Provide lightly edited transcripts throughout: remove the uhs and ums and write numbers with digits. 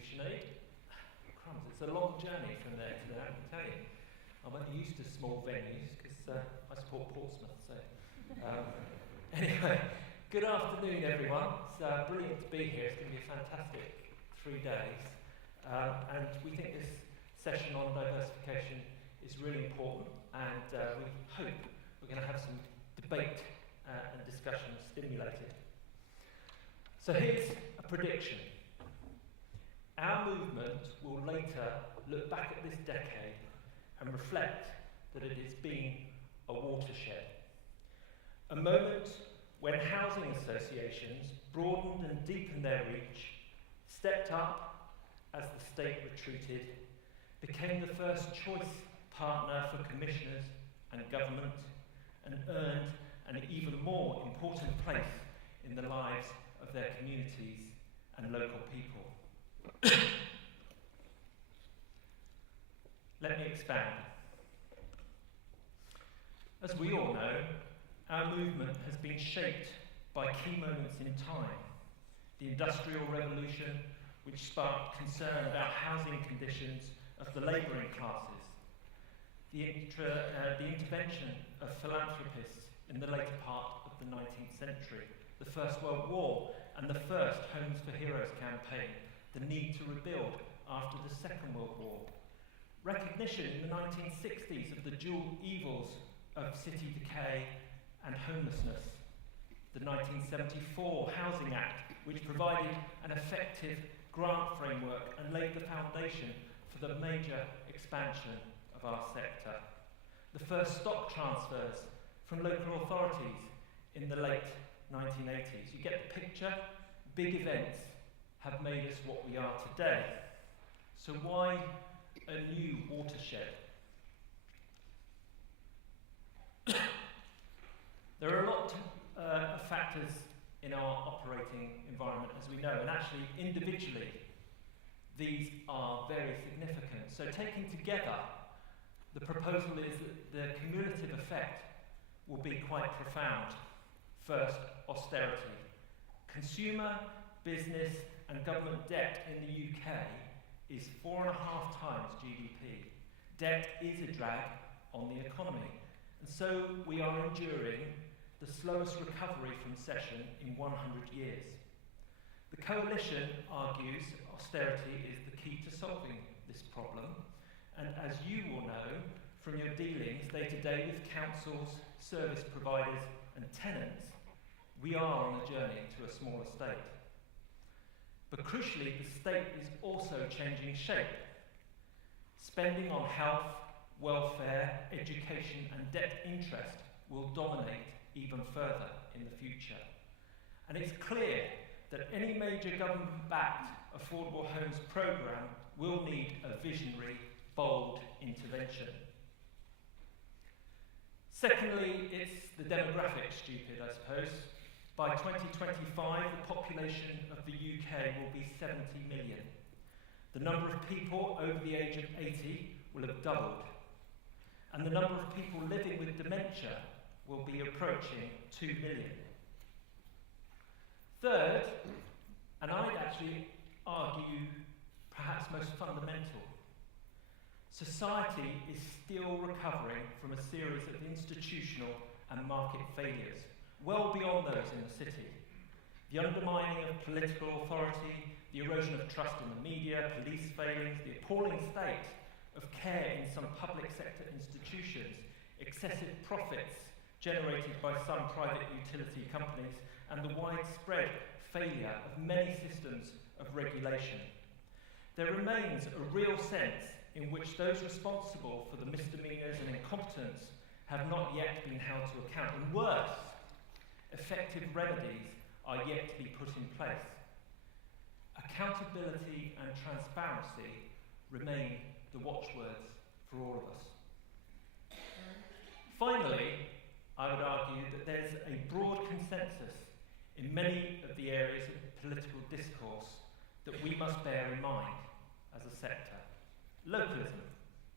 Sinead. Crumbs, it's a long journey from there to there, I can tell you. I'm used to small venues because I support Portsmouth, so. Anyway, good afternoon everyone. It's brilliant to be here. It's going to be a fantastic 3 days. And we think this session on diversification is really important, and we hope we're going to have some debate and discussion stimulated. So here's a prediction. Our movement will later look back at this decade and reflect that it has been a watershed. A moment when housing associations broadened and deepened their reach, stepped up as the state retreated, became the first choice partner for commissioners and government, and earned an even more important place in the lives of their communities and local people. Let me expand. As we all know, our movement has been shaped by key moments in time. The Industrial Revolution, which sparked concern about housing conditions of the labouring classes. The intervention of philanthropists in the later part of the 19th century. The First World War and the first Homes for Heroes campaign. The need to rebuild after the Second World War. Recognition in the 1960s of the dual evils of city decay and homelessness. The 1974 Housing Act, which provided an effective grant framework and laid the foundation for the major expansion of our sector. The first stock transfers from local authorities in the late 1980s. You get the picture? Big events have made us what we are today. So why a new watershed? There are a lot of factors in our operating environment, as we know, and actually individually these are very significant. So taken together, the proposal is that the cumulative effect will be quite profound. First, austerity. Consumer, business and government debt in the UK is 4.5 times GDP. Debt is a drag on the economy, and so we are enduring the slowest recovery from recession in 100 years. The coalition argues austerity is the key to solving this problem, and as you will know from your dealings day to day with councils, service providers and tenants, we are on a journey to a smaller state. But crucially, the state is also changing shape. Spending on health, welfare, education and debt interest will dominate even further in the future. And it's clear that any major government-backed affordable homes programme will need a visionary, bold intervention. Secondly, it's the demographic stupid, I suppose. By 2025, the population of the UK will be 70 million. The number of people over the age of 80 will have doubled. And the number of people living with dementia will be approaching 2 million. Third, and I'd actually argue perhaps most fundamental, society is still recovering from a series of institutional and market failures, well beyond those in the city. The undermining of political authority, the erosion of trust in the media, police failings, the appalling state of care in some public sector institutions, excessive profits generated by some private utility companies, and the widespread failure of many systems of regulation. There remains a real sense in which those responsible for the misdemeanours and incompetence have not yet been held to account. And worse, effective remedies are yet to be put in place. Accountability and transparency remain the watchwords for all of us. Finally, I would argue that there's a broad consensus in many of the areas of political discourse that we must bear in mind as a sector. Localism,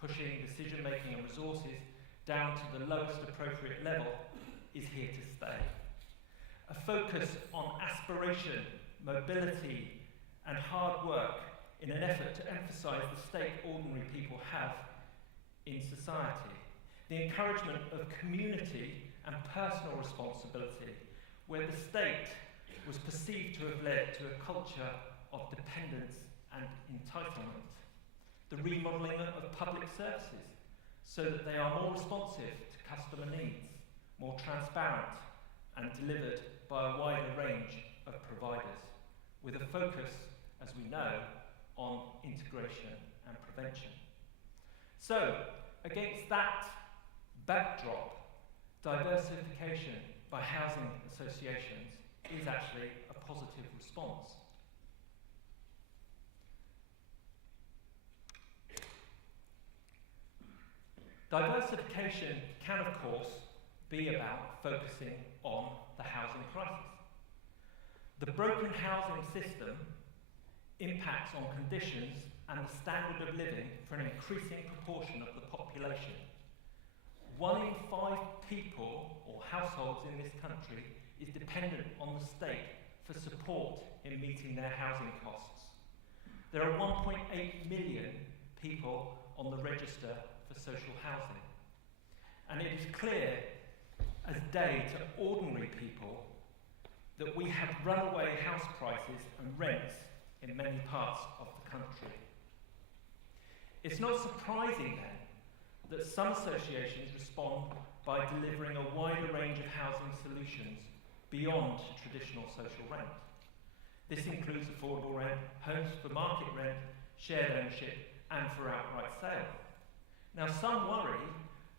pushing decision-making and resources down to the lowest appropriate level, is here to stay. A focus on aspiration, mobility, and hard work in an effort to emphasise the stake ordinary people have in society, the encouragement of community and personal responsibility, where the state was perceived to have led to a culture of dependence and entitlement, the remodelling of public services so that they are more responsive to customer needs, more transparent and delivered by a wider range of providers, with a focus, as we know, on integration and prevention. So, against that backdrop, diversification by housing associations is actually a positive response. Diversification can, of course, be about focusing on the housing crisis. The broken housing system impacts on conditions and the standard of living for an increasing proportion of the population. 1 in 5 people or households in this country is dependent on the state for support in meeting their housing costs. There are 1.8 million people on the register for social housing. And it is clear as day to ordinary people that we have runaway house prices and rents in many parts of the country. It's not surprising then that some associations respond by delivering a wider range of housing solutions beyond traditional social rent. This includes affordable rent, homes for market rent, shared ownership, and for outright sale. Now, some worry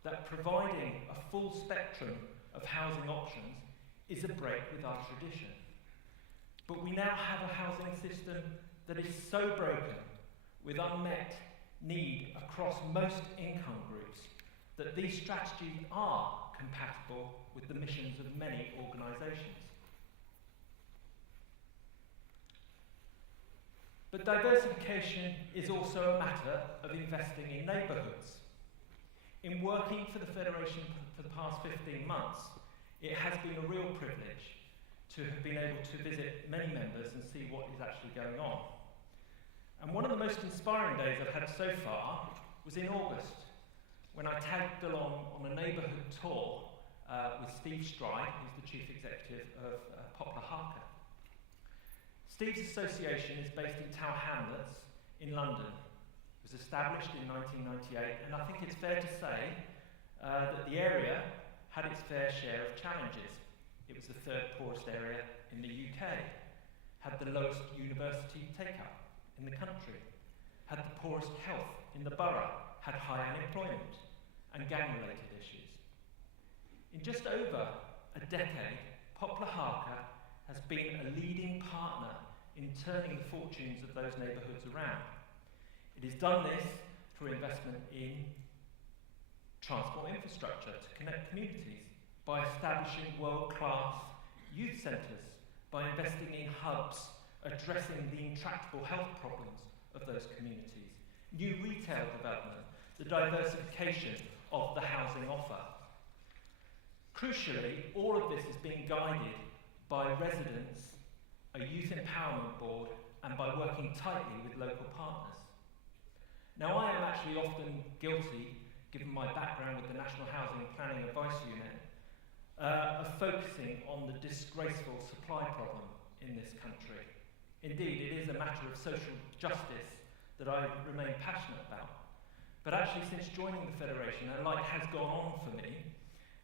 that providing a full spectrum of housing options is a break with our tradition. But we now have a housing system that is so broken, with unmet need across most income groups, that these strategies are compatible with the missions of many organisations. But diversification is also a matter of investing in neighbourhoods. In working for the Federation for the past 15 months, it has been a real privilege to have been able to visit many members and see what is actually going on. And one of the most inspiring days I've had so far was in August, when I tagged along on a neighbourhood tour with Steve Stride, who's the Chief Executive of Poplar Harker. Steve's association is based in Tower Hamlets in London. It was established in 1998, and I think it's fair to say that the area had its fair share of challenges. It was the 3rd poorest area in the UK, had the lowest university take-up in the country, had the poorest health in the borough, had high unemployment and gang-related issues. In just over a decade, Poplar Harker has been a leading partner in turning the fortunes of those neighbourhoods around. It has done this through investment in transport infrastructure to connect communities, by establishing world-class youth centres, by investing in hubs addressing the intractable health problems of those communities, new retail development, the diversification of the housing offer. Crucially, all of this is being guided by residents, a youth empowerment board, and by working tightly with local partners. Now, I am actually often guilty, given my background with the National Housing Planning Advice Unit, of focusing on the disgraceful supply problem in this country. Indeed, it is a matter of social justice that I remain passionate about. But actually, since joining the Federation, a light has gone on for me,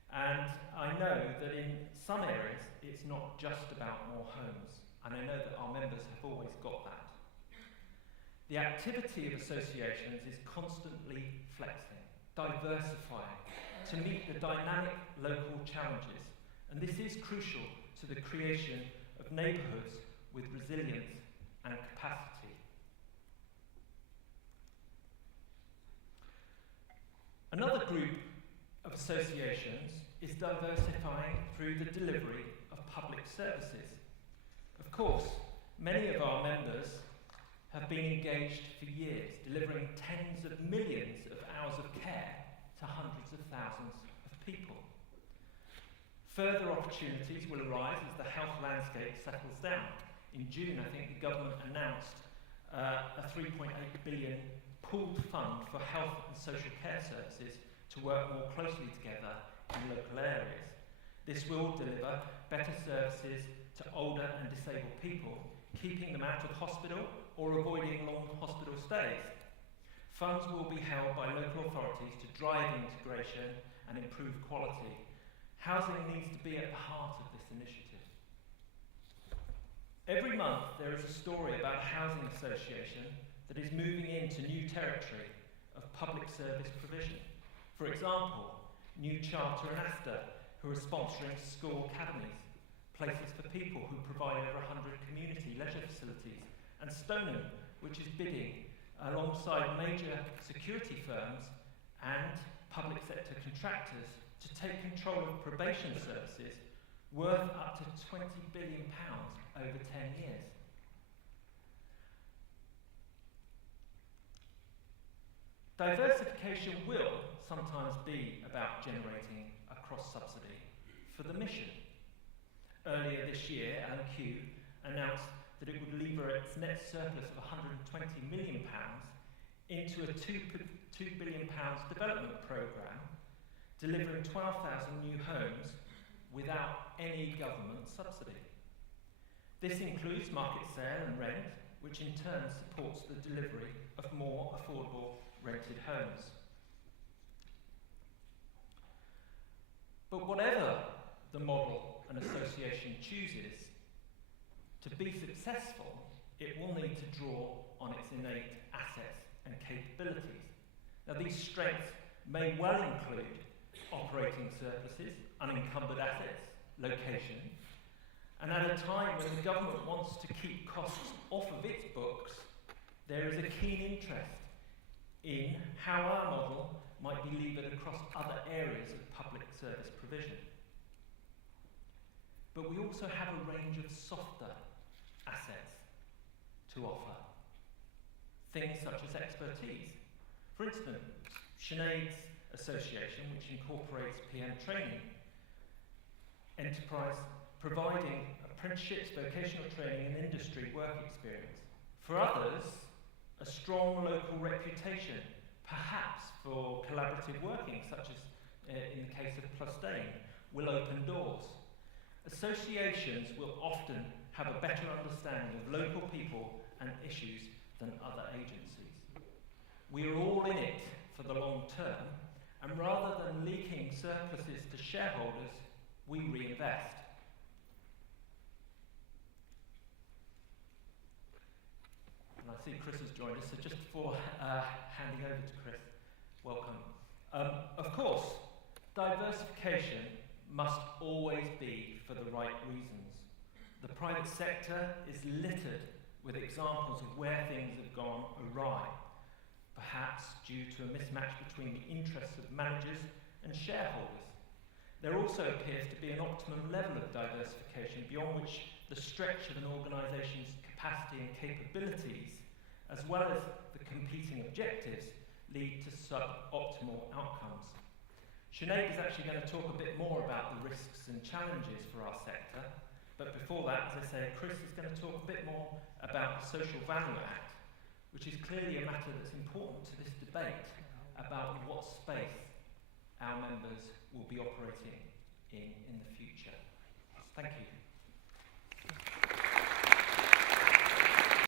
and I know that in some areas it's not just about more homes, and I know that our members have always got that. The activity of associations is constantly flexing, diversifying, to meet the dynamic local challenges, and this is crucial to the creation of neighbourhoods with resilience and capacity. Another group of associations is diversifying through the delivery of public services. Of course, many of our members have been engaged for years, delivering tens of millions of hours of care to hundreds of thousands of people. Further opportunities will arise as the health landscape settles down. In June, I think the government announced a 3.8 billion pooled fund for health and social care services to work more closely together in local areas. This will deliver better services to older and disabled people, keeping them out of hospital or avoiding long hospital stays. Funds will be held by local authorities to drive integration and improve quality. Housing needs to be at the heart of this initiative. Every month there is a story about a housing association that is moving into new territory of public service provision. For example, New Charter and Astor, who are sponsoring school academies, Places for People, who provide over 100 community leisure facilities, and Stoneham, which is bidding alongside major security firms and public sector contractors to take control of probation services worth up to £20 billion over 10 years. Diversification will sometimes be about generating a cross-subsidy for the mission. Earlier this year, L&Q announced that it would lever its net surplus of £120 million into a £2 billion development programme, delivering 12,000 new homes without any government subsidy. This includes market sale and rent, which in turn supports the delivery of more affordable rented homes. But whatever the model an association chooses, to be successful, it will need to draw on its innate assets and capabilities. Now, these strengths may well include operating surpluses, unencumbered assets, location, and at a time when the government wants to keep costs off of its books, there is a keen interest in how our model might be levered across other areas of public service provision. But we also have a range of softer assets to offer. Things such as expertise. For instance, Sinead's association, which incorporates PM training, enterprise providing apprenticeships, vocational training and industry work experience. For others, a strong local reputation, perhaps for collaborative working, such as in the case of Plusdane, will open doors. Associations will often have a better understanding of local people and issues than other agencies. We are all in it for the long term, and rather than leaking surpluses to shareholders, we reinvest. And I see Chris has joined us, so just before handing over to Chris, welcome. Of course, diversification must always be for the right reasons. The private sector is littered with examples of where things have gone awry, perhaps due to a mismatch between the interests of managers and shareholders. There also appears to be an optimum level of diversification beyond which the stretch of an organisation's capacity and capabilities, as well as the competing objectives, lead to suboptimal outcomes. Sinead is actually going to talk a bit more about the risks and challenges for our sector, but before that, as I say, Chris is going to talk a bit more about the Social Value Act, which is clearly a matter that's important to this debate about what space our members will be operating in the future. Thank you.